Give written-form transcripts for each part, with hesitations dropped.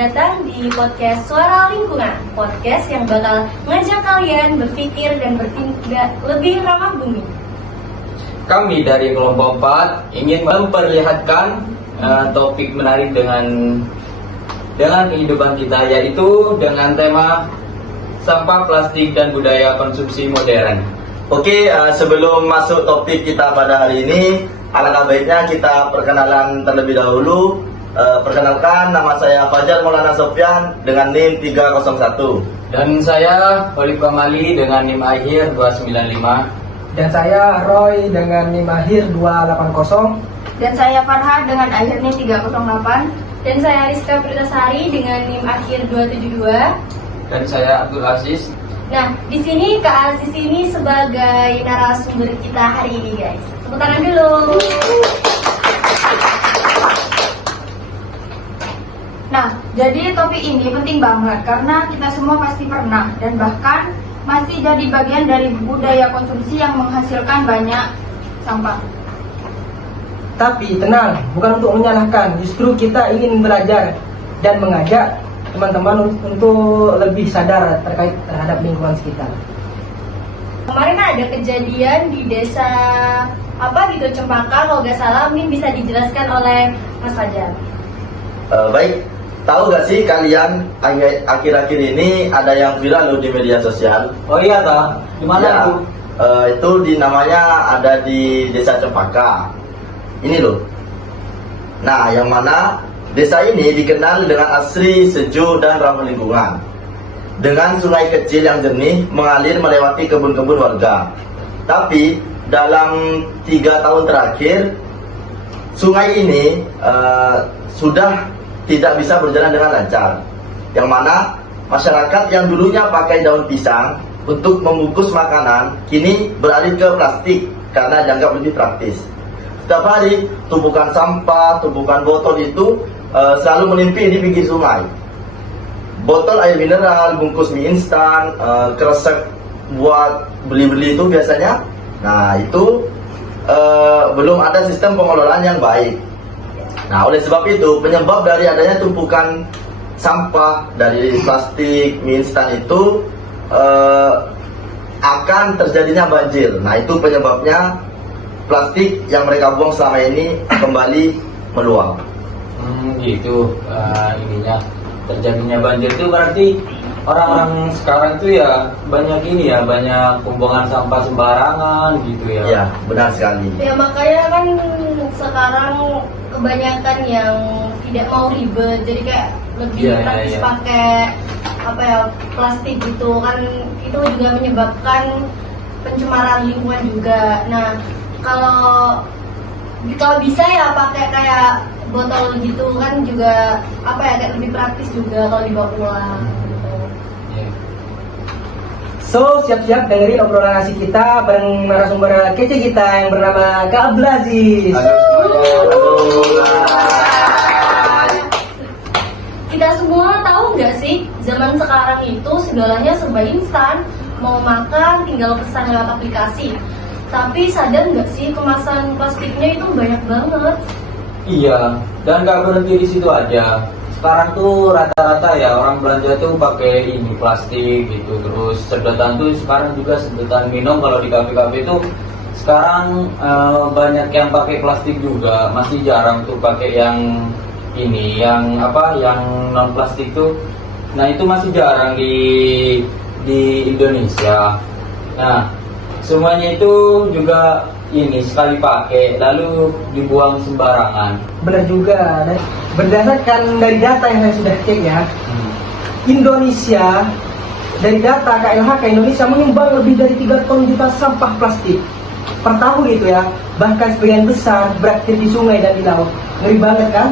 datang di podcast Suara Lingkungan, podcast yang bakal ngajak kalian berpikir dan bertindak lebih ramah bumi. Kami dari kelompok 4 ingin memperlihatkan topik menarik dengan kehidupan kita, yaitu dengan tema sampah plastik dan budaya konsumsi modern. Oke, sebelum masuk topik kita pada hari ini, alangkah baiknya kita perkenalan terlebih dahulu. Perkenalkan, nama saya Fajar Maulana Sofyan dengan NIM 301. Dan saya Holif Kamali dengan NIM akhir 295. Dan saya Roy dengan NIM akhir 280. Dan saya Farha dengan akhir NIM 308. Dan saya Rizka Pritasari dengan NIM akhir 272. Dan saya Abdul Aziz. Nah, di sini Kak Aziz ini sebagai narasumber kita hari ini, guys. Tepuk tangan dulu. Nah, jadi topik ini penting banget karena kita semua pasti pernah dan bahkan masih jadi bagian dari budaya konsumsi yang menghasilkan banyak sampah. Tapi tenang, bukan untuk menyalahkan, justru kita ingin belajar dan mengajak teman-teman untuk lebih sadar terkait terhadap lingkungan sekitar. Kemarin ada kejadian di desa Cempaka, kalau nggak salah, mungkin bisa dijelaskan oleh Mas Fajar. Baik, tahu gak sih kalian akhir-akhir ini ada yang viral loh di media sosial? Oh iya toh, di mana Ya, itu? itu namanya ada di desa Cempaka. Ini loh. Nah, yang mana desa ini dikenal dengan asri, sejuk, dan ramah lingkungan. Dengan sungai kecil yang jernih mengalir melewati kebun-kebun warga. Tapi dalam 3 tahun terakhir, sungai ini sudah tidak bisa berjalan dengan lancar. Yang mana masyarakat yang dulunya pakai daun pisang untuk membungkus makanan, kini beralih ke plastik karena dianggap lebih praktis. Setiap hari tumpukan sampah, tumpukan botol itu selalu melimpih di pinggir sungai. Botol air mineral, bungkus mie instan, kresek buat beli-beli itu biasanya. Nah, itu belum ada sistem pengelolaan yang baik. Nah, oleh sebab itu, penyebab dari adanya tumpukan sampah dari plastik mie instan itu akan terjadinya banjir. Nah, itu penyebabnya plastik yang mereka buang selama ini kembali meluap. Gitu, ininya terjadinya banjir itu berarti orang-orang sekarang itu ya banyak pembuangan sampah sembarangan gitu ya. Ya, benar sekali. Ya makanya kan sekarang kebanyakan yang tidak mau ribet, jadi kayak lebih praktis pakai plastik gitu kan, itu juga menyebabkan pencemaran lingkungan juga. Nah, kalau bisa ya pakai kayak botol gitu kan juga kayak lebih praktis juga kalau dibawa pulang gitu. So, siap-siap dengerin obrolan asik kita bareng narasumber kece kita yang bernama Kak Abdul Aziz. Kita semua tahu nggak sih, zaman sekarang itu segalanya serba instan, mau makan tinggal pesan lewat aplikasi. Tapi sadar nggak sih kemasan plastiknya itu banyak banget? Iya, dan nggak berhenti di situ aja. Sekarang tuh rata-rata ya orang belanja tuh pakai ini plastik gitu. Terus sedotan tuh sekarang juga sedotan minum kalau di kafe-kafe tuh sekarang banyak yang pakai plastik juga. Masih jarang tuh pakai yang ini, yang non plastik tuh. Nah, itu masih jarang di Indonesia. Nah, semuanya itu juga ini sekali pakai lalu dibuang sembarangan. Benar juga. Dan berdasarkan dari data yang saya sudah cek ya, Indonesia, dari data KLHK Indonesia menyumbang lebih dari 3 ton juta sampah plastik per tahun gitu ya. Bahkan sebagian besar berakhir di sungai dan di laut. Ngeri banget kan?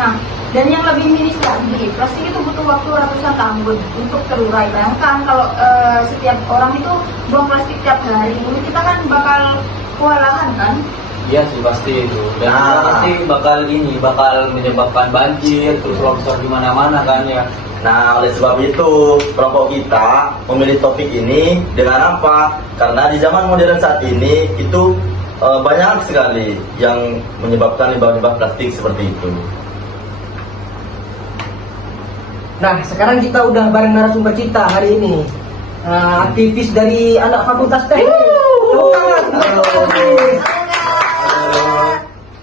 Nah, dan yang lebih miris lagi, plastik itu butuh waktu ratusan tahun untuk terurai. Bayangkan kalau setiap orang itu buang plastik tiap hari, menurut kita kan bakal kewalahan kan? Iya sih pasti itu. Dan pasti bakal menyebabkan banjir, terus longsor di mana-mana kan ya. Nah, oleh sebab itu, kelompok kita memilih topik ini dengan apa? Karena di zaman modern saat ini itu banyak sekali yang menyebabkan limbah-limbah plastik seperti itu. Nah, sekarang kita udah bareng narasumber kita hari ini. Aktivis dari anak Fakultas Teknik. Tepuk tangan.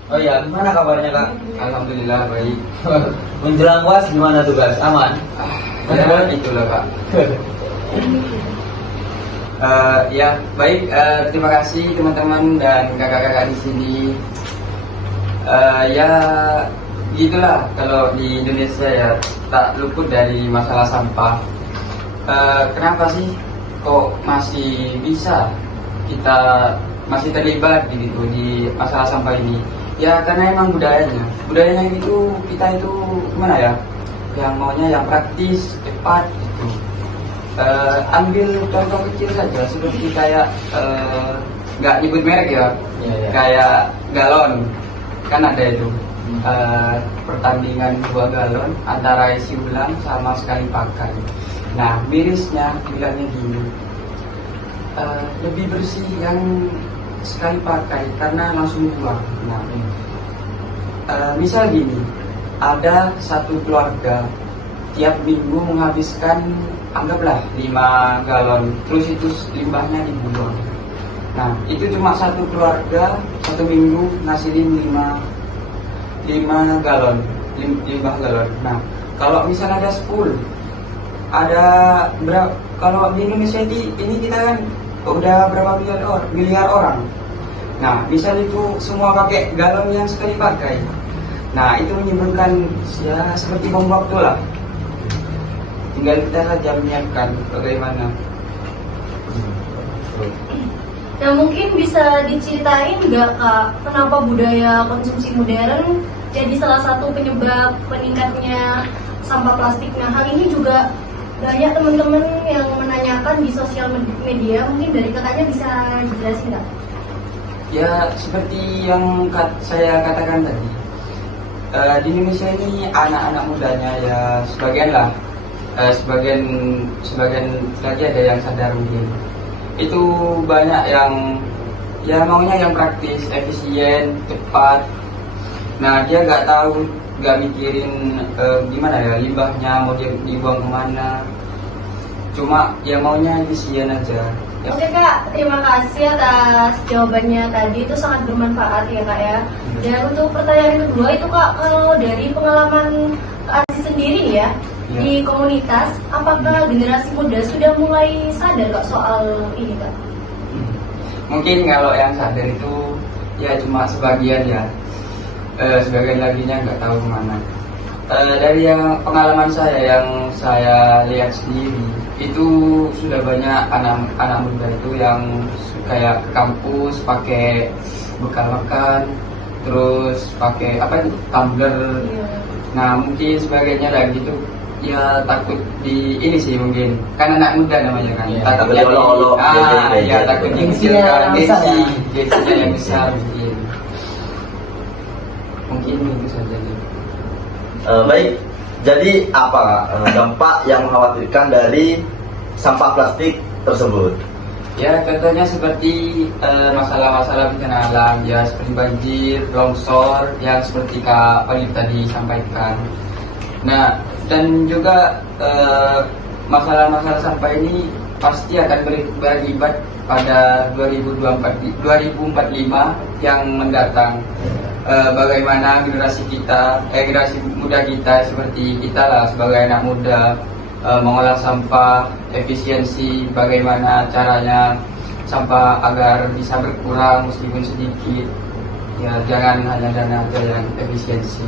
Oh iya, gimana kabarnya Kak? Alhamdulillah baik. Menjelang UAS gimana tugas? Aman? Itulah Kak. Ya baik, terima kasih teman-teman dan kakak-kakak di sini. Ya gitulah, kalau di Indonesia ya tak luput dari masalah sampah. Kenapa sih kok masih bisa kita masih terlibat gitu di masalah sampah ini? Ya karena emang budayanya itu kita itu gimana ya, yang maunya yang praktis, cepat gitu. Ambil contoh kecil saja seperti kayak nggak nyebut merek ya, kayak galon kan ada itu. Pertandingan 2 galon antara isi ulang sama sekali pakai. Nah mirisnya bilangnya gini, lebih bersih yang sekali pakai karena langsung buang. Nah, misal gini, ada satu keluarga tiap minggu menghabiskan anggaplah 5 galon, terus itu limbahnya dibuang. Nah itu cuma satu keluarga satu minggu ngasilin 5 galon limbah galon. Nah kalau misalnya ada 10, ada berapa? Kalau di Indonesia ini kita kan udah berapa miliar orang. Nah misal itu semua pakai galon yang sekali pakai. Nah itu menyebabkan ya seperti bom waktu lah. Tinggal kita saja menyiapkan bagaimana. Nah mungkin bisa diceritain nggak Kak, kenapa budaya konsumsi modern jadi salah satu penyebab meningkatnya sampah plastik? Nah hal ini juga banyak teman-teman yang menanyakan di sosial media, mungkin dari kakaknya bisa dijelasin nggak? Ya seperti yang saya katakan tadi, di Indonesia ini anak-anak mudanya ya sebagian lah, sebagian lagi ada yang sadar mungkin. Itu banyak yang ya maunya yang praktis, efisien, cepat. Nah dia nggak tahu, nggak mikirin gimana ya limbahnya mau dibuang kemana. Cuma ya maunya efisien aja. Ya. Oke Kak, terima kasih atas jawabannya tadi, itu sangat bermanfaat ya Kak ya. Dan untuk pertanyaan kedua itu Kak, kalau dari pengalaman Kak Aziz sendiri nih ya, di komunitas, apakah generasi muda sudah mulai sadar Kak soal ini Kak? Mungkin kalau yang sadar itu ya cuma sebagian ya, sebagian laginya nggak tahu kemana. Dari yang pengalaman saya yang saya lihat sendiri, itu sudah banyak anak muda itu yang kayak ke kampus pakai bekal makan, terus pakai apa itu tumbler. Nah mungkin sebagainya lagi itu ya takut di ini sih, mungkin kan anak muda namanya kan, takutnya takut dikecilkan, gengsinya yang besar mungkin itu saja. Baik, jadi apa dampak yang mengkhawatirkan dari sampah plastik tersebut? Ya contohnya seperti masalah-masalah bencana alam ya, seperti banjir, longsor yang seperti Kak Olip tadi sampaikan. Nah dan juga masalah-masalah sampah ini pasti akan berakibat pada 2045 yang mendatang. Bagaimana generasi muda kita seperti kita lah sebagai anak muda mengolah sampah, efisiensi, bagaimana caranya sampah agar bisa berkurang meskipun sedikit. Ya jangan hanya dana aja yang efisiensi.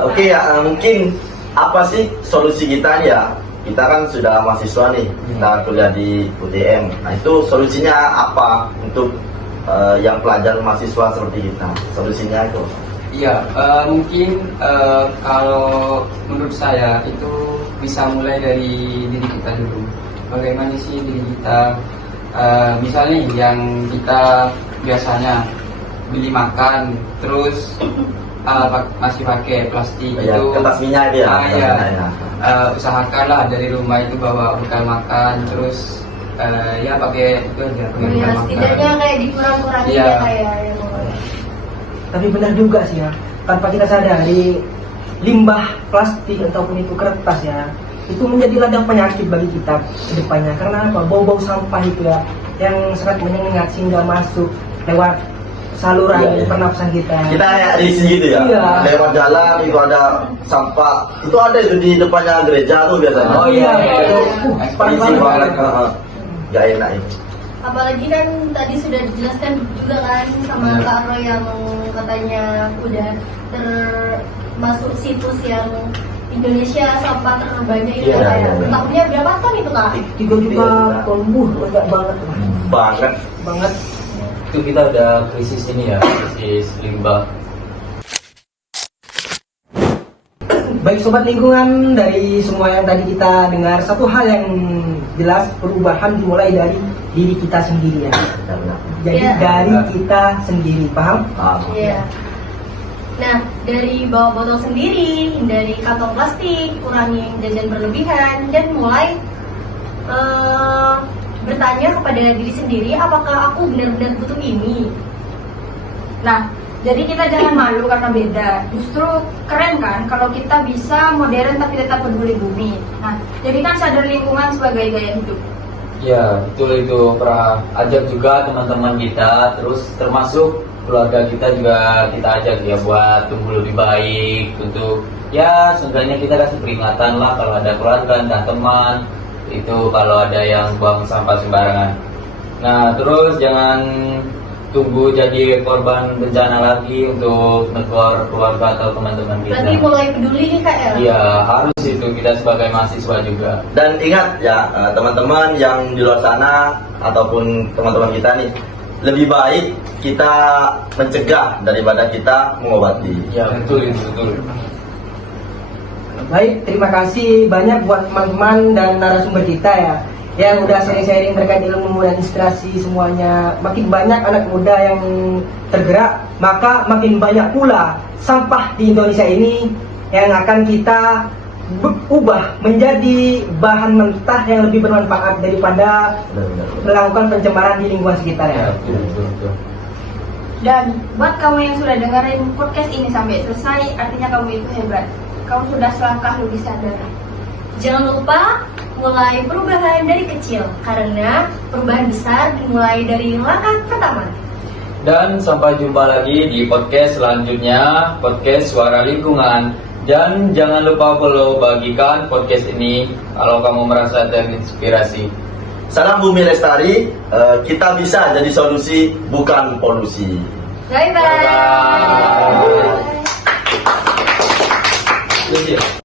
Oke ya, mungkin apa sih solusi kita ya? Kita kan sudah mahasiswa nih, kita kuliah di UTM. Nah itu solusinya apa untuk yang pelajar mahasiswa seperti kita? Solusinya itu? Iya, mungkin kalau menurut saya itu bisa mulai dari diri kita dulu. Bagaimana sih diri kita? Misalnya yang kita biasanya beli makan, terus masih pakai plastik ya, itu. Kertas minyak itu ya. Usahakanlah dari rumah itu bawa bekal makan, terus ya pakai itu aja. Ya, setidaknya kayak dikurang-kurangin ya kayak. Tapi benar juga sih ya, tanpa kita sadari limbah plastik ataupun itu kertas ya, itu menjadi ladang penyakit bagi kita ke depannya. Karena apa? Bau-bau sampah itu ya yang sangat menyengat sehingga masuk lewat saluran Iya. pernafasan kita. Kita kayak risih gitu ya. Iya. Lewat jalan itu ada sampah. Itu ada itu di depannya gereja tuh biasanya. Oh, iya, iya. Parah Risih banget. banget. Gak enak itu. Apalagi kan tadi sudah dijelaskan juga kan sama Iya. Kak Roy yang katanya udah termasuk situs yang Indonesia sampah terbanyak itu Iya, kayak iya, iya. tahunnya berapa ton itu Kak? 3 juta ton, banyak banget. Banget. Banget. Itu kita ada krisis ini ya, krisis limbah. Baik sobat lingkungan, dari semua yang tadi kita dengar, satu hal yang jelas, perubahan dimulai dari diri kita sendiri ya. Jadi Iya. dari kita sendiri, paham? Iya. Nah, dari bawa botol sendiri, hindari kantong plastik, kurangi jajan berlebihan, dan mulai bertanya kepada diri sendiri, apakah aku benar-benar butuh ini? Nah, jadi kita jangan malu karena beda. Justru keren kan kalau kita bisa modern tapi tetap peduli bumi. Nah, jadikan sadar lingkungan sebagai gaya hidup. Ya, betul itu. Pernah ajak juga teman-teman kita, terus termasuk keluarga kita juga kita ajak ya buat tumbuh lebih baik. Untuk ya seenggaknya kita kasih peringatan lah kalau ada keluarga dan teman itu kalau ada yang buang sampah sembarangan. Nah, terus jangan tunggu jadi korban bencana lagi untuk menegur keluarga atau teman-teman kita. Berarti mulai peduli nih Kak ya? Iya, harus itu kita sebagai mahasiswa juga. Dan ingat ya teman-teman yang di luar sana ataupun teman-teman kita nih, lebih baik kita mencegah daripada kita mengobati. Ya, betul itu, betul. Baik, terima kasih banyak buat teman-teman dan narasumber kita ya, yang udah sharing-sharing terkait ilmu dan inspirasi semuanya. Makin banyak anak muda yang tergerak, maka makin banyak pula sampah di Indonesia ini yang akan kita ubah menjadi bahan mentah yang lebih bermanfaat daripada Benar-benar. melakukan pencemaran di lingkungan sekitar Ya, ya. betul, betul, betul. Dan buat kamu yang sudah dengerin podcast ini sampai selesai, artinya kamu itu hebat. Kamu sudah selangkah lebih sadar. Jangan lupa mulai perubahan dari kecil, karena perubahan besar dimulai dari langkah pertama. Dan sampai jumpa lagi di podcast selanjutnya, podcast Suara Lingkungan. Dan jangan lupa follow, bagikan podcast ini kalau kamu merasa terinspirasi. Salam Bumi Lestari, kita bisa jadi solusi bukan polusi. Bye-bye. Bye-bye. Terus ya.